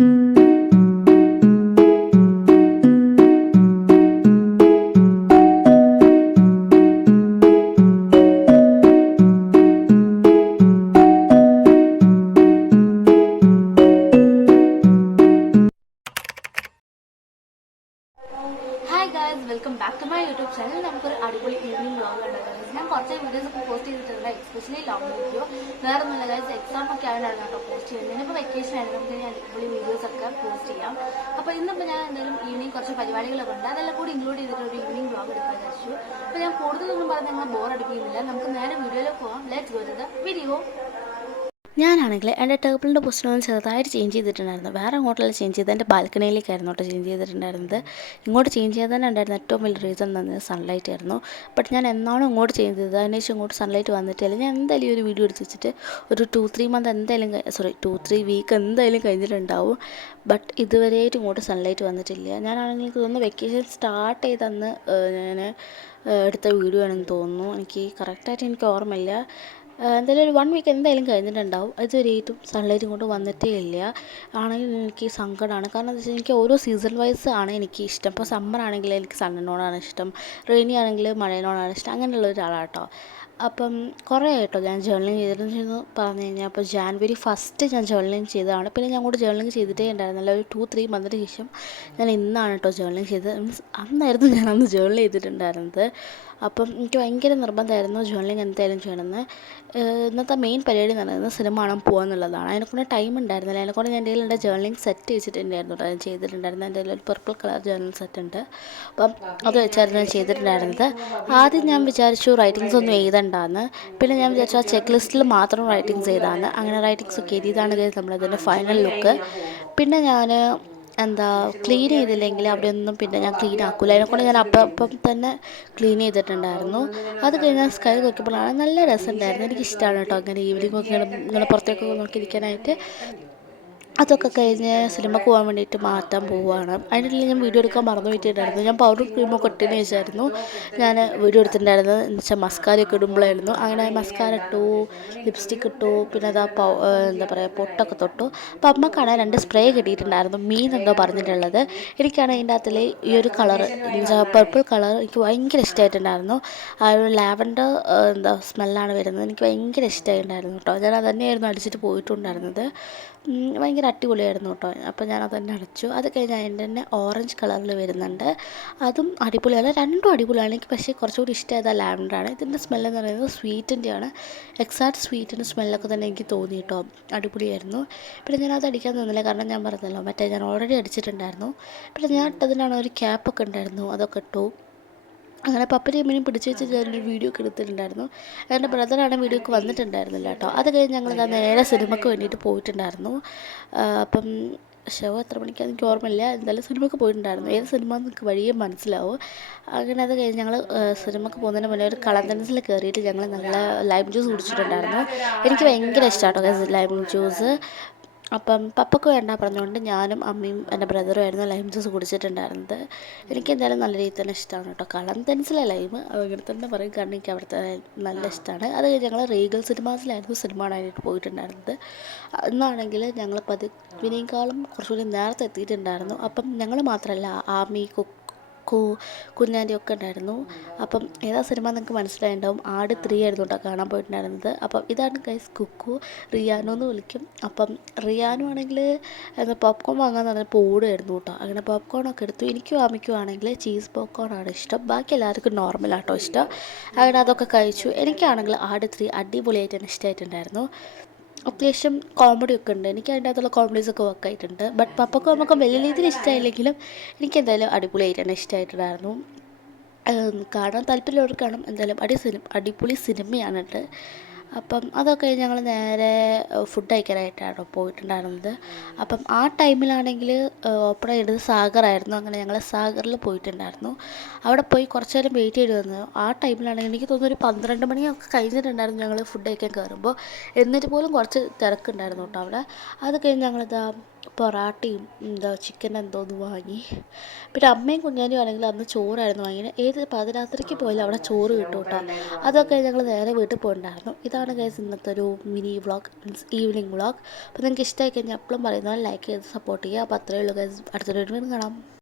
Hi guys, welcome back to my YouTube channel. നമുക്കൊരു അടിപൊളി evening vlog ആണ്. ഞാൻ കുറച്ച് വീഡിയോസ് ഒക്കെ പോസ്റ്റ് ചെയ്തിട്ടുണ്ട്, എസ്പെഷ്യലി ലോങ് വീഡിയോ. വേറെ ഒന്നുമില്ല ഗൈസ്, എക്സാം ഒക്കെ ആയതാണ് കേട്ടോ പോസ്റ്റ് ചെയ്യുന്നത്. ഇനിയിപ്പോൾ വെക്കേഷൻ ആയിരുന്നു, നമുക്ക് ഞാൻ അടിപൊളി വീഡിയോസ് ഒക്കെ പോസ്റ്റ് ചെയ്യാം. അപ്പോൾ ഇന്നിപ്പോൾ ഞാൻ എന്തായാലും ഈവനിങ് കുറച്ച് പരിപാടികളൊക്കെ ഉണ്ട്, അതെല്ലാം കൂടി ഇൻക്ലൂഡ് ചെയ്തിട്ട് ഒരു ഈവനിങ് വ്ളോഗ് എടുക്കാൻ വിചാരിച്ചു. അപ്പോൾ ഞാൻ കൂടുതലൊന്നും പറഞ്ഞ് നിങ്ങൾ ബോർ അടിപ്പിക്കുന്നില്ല, നമുക്ക് നേരെ വീഡിയോയിലേക്ക് പോകാം. Let's go to the video. ഞാനാണെങ്കിൽ എൻ്റെ ടേബിളിൻ്റെ പൊസിഷൻ ഒന്ന് ചെറുതായിട്ട് ചേഞ്ച് ചെയ്തിട്ടുണ്ടായിരുന്നു. വേറെ അങ്ങോട്ടല്ല ചേഞ്ച് ചെയ്തത്, എൻ്റെ ബാൽക്കണിയിലേക്കായിരുന്നു കേട്ടോ ചേഞ്ച് ചെയ്തിട്ടുണ്ടായിരുന്നത്. ഇങ്ങോട്ട് ചേഞ്ച് ചെയ്ത് തന്നെ ഉണ്ടായിരുന്ന ഏറ്റവും വലിയ റീസൺ എന്ന് പറഞ്ഞാൽ സൺലൈറ്റ് ആയിരുന്നു. ബട്ട് ഞാൻ എന്നാണോ ഇങ്ങോട്ട് ചേഞ്ച് ചെയ്തത്, അതിനുശേഷം ഇങ്ങോട്ട് സൺലൈറ്റ് വന്നിട്ടില്ല. ഞാൻ എന്തായാലും ഈ ഒരു വീഡിയോ എടുത്ത് വെച്ചിട്ട് ഒരു 2-3 മന്ത് എന്തായാലും 2-3 വീക്ക് എന്തായാലും കഴിഞ്ഞിട്ടുണ്ടാവും. ബട്ട് ഇതുവരെയായിട്ട് ഇങ്ങോട്ട് സൺലൈറ്റ് വന്നിട്ടില്ല. ഞാനാണെങ്കിൽ എനിക്ക് തോന്നുന്നു വെക്കേഷൻ സ്റ്റാർട്ട് ചെയ്തന്ന് ഞാൻ എടുത്ത വീഡിയോ ആണെന്ന് തോന്നുന്നു. എനിക്ക് കറക്റ്റായിട്ട് എനിക്ക് ഓർമ്മയില്ല. എന്തായാലും ഒരു 1 വീക്ക് എന്തായാലും കഴിഞ്ഞിട്ടുണ്ടാവും. ഇതുവരെയായിട്ടും സൺലൈറ്റ് ഇങ്ങോട്ട് വന്നിട്ടേ ഇല്ല. ആണെങ്കിൽ എനിക്ക് സങ്കടമാണ്. കാരണം എന്താ വെച്ചാൽ എനിക്ക് ഓരോ സീസൺ വൈസ് ആണ് എനിക്ക് ഇഷ്ടം. ഇപ്പോൾ സമ്മർ ആണെങ്കിൽ എനിക്ക് സണ്ണിനോടാണ് ഇഷ്ടം, റെയിനി ആണെങ്കിൽ മഴയിനോടാണ് ഇഷ്ടം, അങ്ങനെയുള്ള ഒരാളാണ് കേട്ടോ. അപ്പം കുറേ ആയിട്ടോ ഞാൻ ജേർണലിങ് ചെയ്തിട്ടുണ്ടെന്ന് പറഞ്ഞു കഴിഞ്ഞാൽ, അപ്പോൾ ജാനുവരി 1 ഞാൻ ജേർണലിങ് ചെയ്തതാണ്. പിന്നെ ഞാൻ അങ്ങോട്ട് ജേർണലിങ് ചെയ്തിട്ടേ ഉണ്ടായിരുന്നില്ല. ഒരു 2-3 മന്തിന് ശേഷം ഞാൻ ഇന്നാണ് കേട്ടോ ജേർണലിങ് ചെയ്തത്. മീൻസ് അന്നായിരുന്നു ഞാൻ അന്ന് ജേർണൽ ചെയ്തിട്ടുണ്ടായിരുന്നത്. അപ്പം എനിക്ക് ഭയങ്കര നിർബന്ധമായിരുന്നു ജേർണലിങ് എന്തായാലും ചെയ്യണമെന്ന്. ഇന്നത്തെ മെയിൻ പരിപാടി എന്ന് പറയുന്നത് സിനിമ കാണാൻ പോകുക എന്നുള്ളതാണ്. അതിനെക്കൊണ്ട് ടൈം ഉണ്ടായിരുന്നില്ല. അതിനെക്കൊണ്ട് ഞാൻ എൻ്റെ കയ്യിൽ എൻ്റെ ജേർണലിങ് സെറ്റ് വെച്ചിട്ടുണ്ടായിരുന്നു കേട്ടോ. ഞാൻ ചെയ്തിട്ടുണ്ടായിരുന്നു. എൻ്റെ കയ്യിൽ ഒരു പർപ്പിൾ കളർ ജേർണൽ സെറ്റ് ഉണ്ട്. അപ്പം അത് വെച്ചായിരുന്നു ഞാൻ ചെയ്തിട്ടുണ്ടായിരുന്നത്. ആദ്യം ഞാൻ വിചാരിച്ചു റൈറ്റിങ്സ് ഒന്നും എഴുതണ്ടാന്ന്. പിന്നെ ഞാൻ വിചാരിച്ചു ആ ചെക്ക് ലിസ്റ്റിൽ മാത്രം റൈറ്റിങ്സ് എഴുതാമെന്ന്. അങ്ങനെ റൈറ്റിങ്സ് ഒക്കെ എഴുതിയതാണ് നമ്മളതിൻ്റെ ഫൈനൽ ലുക്ക്. പിന്നെ ഞാൻ ക്ലീൻ ചെയ്തില്ലെങ്കിൽ അവിടെ ഒന്നും പിന്നെ ഞാൻ ക്ലീൻ ആക്കില്ല. അതിനെക്കൊണ്ട് ഞാൻ അപ്പം തന്നെ ക്ലീൻ ചെയ്തിട്ടുണ്ടായിരുന്നു. അത് കഴിഞ്ഞ് സ്കൈ നോക്കിയപ്പോഴാണ് നല്ല രസമുണ്ടായിരുന്നു. എനിക്കിഷ്ടമാണ് കേട്ടോ അങ്ങനെ ഈവനിങ് ഒക്കെ ഇങ്ങനെ പുറത്തേക്കൊക്കെ നോക്കിയിരിക്കാനായിട്ട്. അതൊക്കെ കഴിഞ്ഞ് സിനിമക്ക് പോകാൻ വേണ്ടിയിട്ട് മാറ്റാൻ പോവുകയാണ്. അതിനിടയിൽ ഞാൻ വീഡിയോ എടുക്കാൻ മറന്നു പോയിട്ടുണ്ടായിരുന്നു. ഞാൻ പൗഡർ ക്രീമൊക്കെ ഇട്ടതിന് ശേഷമായിരുന്നു ഞാൻ വീഡിയോ എടുത്തിട്ടുണ്ടായിരുന്നത്. എന്ന് വെച്ചാൽ മസ്കാരയൊക്കെ ഇടുമ്പോഴായിരുന്നു. അങ്ങനെ മസ്കാര ഇട്ടു, ലിപ്സ്റ്റിക് ഇട്ടു, പിന്നെ അതാ പൊട്ടൊക്കെ തൊട്ടു. അപ്പോൾ അമ്മക്കാണ് 2 സ്പ്രേ കിട്ടിയിട്ടുണ്ടായിരുന്നു. മീൻ എന്തോ പറഞ്ഞിട്ടുള്ളത്. എനിക്കാണ് അതിൻ്റെ അകത്തിൽ ഈ ഒരു കളർ, പർപ്പിൾ കളർ എനിക്ക് ഭയങ്കര ഇഷ്ടമായിട്ടുണ്ടായിരുന്നു. ആ ഒരു ലാവൻഡർ സ്മെല്ലാണ് വരുന്നത്. എനിക്ക് ഭയങ്കര ഇഷ്ടമായിട്ടുണ്ടായിരുന്നു കേട്ടോ. ഞാൻ അത് തന്നെയായിരുന്നു അടിച്ചിട്ട് പോയിട്ടുണ്ടായിരുന്നത്. ഭയങ്കര അടിപൊളിയായിരുന്നു കേട്ടോ. അപ്പോൾ ഞാനത് തന്നെ അടച്ചു. അത് കഴിഞ്ഞ് അതിൻ്റെ തന്നെ ഓറഞ്ച് കളറിൽ വരുന്നുണ്ട്. അതും അടിപൊളിയാണ്. രണ്ടും അടിപൊളിയാണ്. എനിക്ക് പക്ഷേ കുറച്ചുകൂടി ഇഷ്ടമായത് ലാവൻഡറാണ്. ഇതിൻ്റെ സ്മെല്ലെന്ന് പറയുന്നത് സ്വീറ്റിൻ്റെയാണ്. എക്സാക്റ്റ് സ്വീറ്റിൻ്റെ സ്മെല്ലൊക്കെ തന്നെ എനിക്ക് തോന്നി കേട്ടോ. അടിപൊളിയായിരുന്നു. പിന്നെ ഞാനത് അടിക്കാൻ തോന്നില്ല, കാരണം ഞാൻ പറഞ്ഞല്ലോ മറ്റേ ഞാൻ ഓൾറെഡി അടിച്ചിട്ടുണ്ടായിരുന്നു. പിന്നെ ഞാൻ ഇട്ടതിനാണ് ഒരു ക്യാപ്പൊക്കെ ഉണ്ടായിരുന്നു, അതൊക്കെ ഇട്ടു. അങ്ങനെ പപ്പനെയും അമ്മേനെയും പിടിച്ച് വെച്ച് ഞാനൊരു വീഡിയോ ഒക്കെ എടുത്തിട്ടുണ്ടായിരുന്നു. എൻ്റെ ബ്രദറാണ് വീഡിയോക്ക് വന്നിട്ടുണ്ടായിരുന്നില്ല കേട്ടോ. അത് കഴിഞ്ഞ് ഞങ്ങൾ നേരെ സിനിമയ്ക്ക് വേണ്ടിയിട്ട് പോയിട്ടുണ്ടായിരുന്നു. അപ്പം ഷോ എത്ര മണിക്കാണെന്ന് എനിക്ക് ഓർമ്മയില്ല. എന്തായാലും സിനിമയ്ക്ക് പോയിട്ടുണ്ടായിരുന്നു. ഏത് സിനിമ എന്ന് വഴിയേ മനസ്സിലാവും. അങ്ങനെ അത് കഴിഞ്ഞ് ഞങ്ങൾ സിനിമയ്ക്ക് പോകുന്നതിന് മുന്നേ ഒരു കളന്തൻസിൽ കയറിയിട്ട് ഞങ്ങൾ നല്ല ലൈം ജ്യൂസ് കുടിച്ചിട്ടുണ്ടായിരുന്നു. എനിക്ക് ഭയങ്കര ഇഷ്ടമാണ് കേട്ടോ ലൈം ജ്യൂസ്. അപ്പം പപ്പയ്ക്ക് വേണ്ട പറഞ്ഞുകൊണ്ട് ഞാനും അമ്മയും എൻ്റെ ബ്രദറുമായിരുന്നു ലൈം ജ്യൂസ് കുടിച്ചിട്ടുണ്ടായിരുന്നത്. എനിക്ക് എന്തായാലും നല്ല രീതിയിൽ തന്നെ ഇഷ്ടമാണ് കേട്ടോ. കളം പെൻസിലെ ലൈം അങ്ങനെ തന്നെ പറയും, കാരണം എനിക്ക് അവിടുത്തെ നല്ല ഇഷ്ടമാണ്. അത് ഞങ്ങൾ റീഗൽ സിനിമാസിലായിരുന്നു സിനിമ കാണാനായിട്ട് പോയിട്ടുണ്ടായിരുന്നത്. ഇന്നാണെങ്കിൽ ഞങ്ങൾ പതിവിനേക്കാളും കുറച്ചുകൂടി നേരത്തെ എത്തിയിട്ടുണ്ടായിരുന്നു. അപ്പം ഞങ്ങൾ മാത്രമല്ല, ആമി, കുഞ്ഞാൻ്റിയൊക്കെ ഉണ്ടായിരുന്നു. അപ്പം ഏതാ സിനിമ നിങ്ങൾക്ക് മനസ്സിലായിട്ടുണ്ടാവും. ആട് 3 ആയിരുന്നു കേട്ടോ കാണാൻ പോയിട്ടുണ്ടായിരുന്നത്. അപ്പം ഇതാണ് ഗൈസ് കുക്കു, റിയാനു എന്ന് വിളിക്കും. അപ്പം റിയാനു ആണെങ്കിൽ പോപ്കോൺ വാങ്ങാൻ പറഞ്ഞപ്പോൾ ഓടുമായിരുന്നു കേട്ടോ. അങ്ങനെ പോപ്കോണൊക്കെ എടുത്തു. എനിക്കും ആമിക്കും ആണെങ്കിൽ ചീസ് പോപ്കോണാണ് ഇഷ്ടം, ബാക്കി എല്ലാവർക്കും നോർമലാട്ടോ ഇഷ്ടം. അങ്ങനെ അതൊക്കെ കഴിച്ചു. എനിക്കാണെങ്കിൽ ആട് 3 അടിപൊളിയായിട്ട് തന്നെ ഇഷ്ടമായിട്ടുണ്ടായിരുന്നു. അത്യാവശ്യം കോമഡി ഒക്കെ ഉണ്ട്. എനിക്ക് അതിൻ്റെ അകത്തുള്ള കോമഡീസൊക്കെ വർക്കായിട്ടുണ്ട്. ബട്ട് പപ്പക്കും അമ്മക്കും വലിയ രീതിയിൽ ഇഷ്ടമായില്ലെങ്കിലും എനിക്കെന്തായാലും അടിപൊളിയായിട്ട് തന്നെ ഇഷ്ടമായിട്ടുണ്ടായിരുന്നു. കാണാൻ താല്പര്യമുള്ളവർക്ക് കാണും. എന്തായാലും അടിപൊളി സിനിമയാണ് കേട്ടോ. അപ്പം അതൊക്കെ ഞങ്ങൾ നേരെ ഫുഡ് കഴിക്കാനായിട്ടാണ് പോയിട്ടുണ്ടായിരുന്നത്. അപ്പം ആ ടൈമിലാണെങ്കിൽ ഓപ്പൺ ചെയ്തത് സാഗറായിരുന്നു. അങ്ങനെ ഞങ്ങൾ സാഗറിൽ പോയിട്ടുണ്ടായിരുന്നു. അവിടെ പോയി കുറച്ച് നേരം വെയിറ്റ് ചെയ്ത് വന്നു. ആ ടൈമിലാണെങ്കിൽ എനിക്ക് തോന്നുന്നു ഒരു 12 മണിയൊക്കെ കഴിഞ്ഞിട്ടുണ്ടായിരുന്നു ഞങ്ങൾ ഫുഡ് കഴിക്കാൻ കയറുമ്പോൾ. എന്നിട്ട് പോലും കുറച്ച് തിരക്കുണ്ടായിരുന്നു കേട്ടോ അവിടെ. അത് കഴിഞ്ഞ് ഞങ്ങളിതാ പൊറാട്ടയും ചിക്കൻ എന്തോന്ന് വാങ്ങി. പിന്നെ അമ്മയും കുഞ്ഞാനും ആണെങ്കിൽ അന്ന് ചോറായിരുന്നു വാങ്ങിയത്. ഏത് പാതിരാത്രിക്ക് പോയാലും അവിടെ ചോറ് കിട്ടും കേട്ടോ. അതൊക്കെ ഞങ്ങൾ നേരെ വീട്ടിൽ പോയിട്ടുണ്ടായിരുന്നു. ഇതാണ് ഗൈസ് ഇന്നത്തെ ഒരു mini vlog, means evening vlog. അപ്പോൾ നിങ്ങൾക്ക് ഇഷ്ടമായി കഴിഞ്ഞാൽ എപ്പോഴും പറയുന്നത് ലൈക്ക് ചെയ്ത് സപ്പോർട്ട് ചെയ്യുക. അപ്പോൾ അത്രയേ ഉള്ളൂ ഗൈസ്. അടുത്തൊരു വീഡിയോയിൽ കാണാം.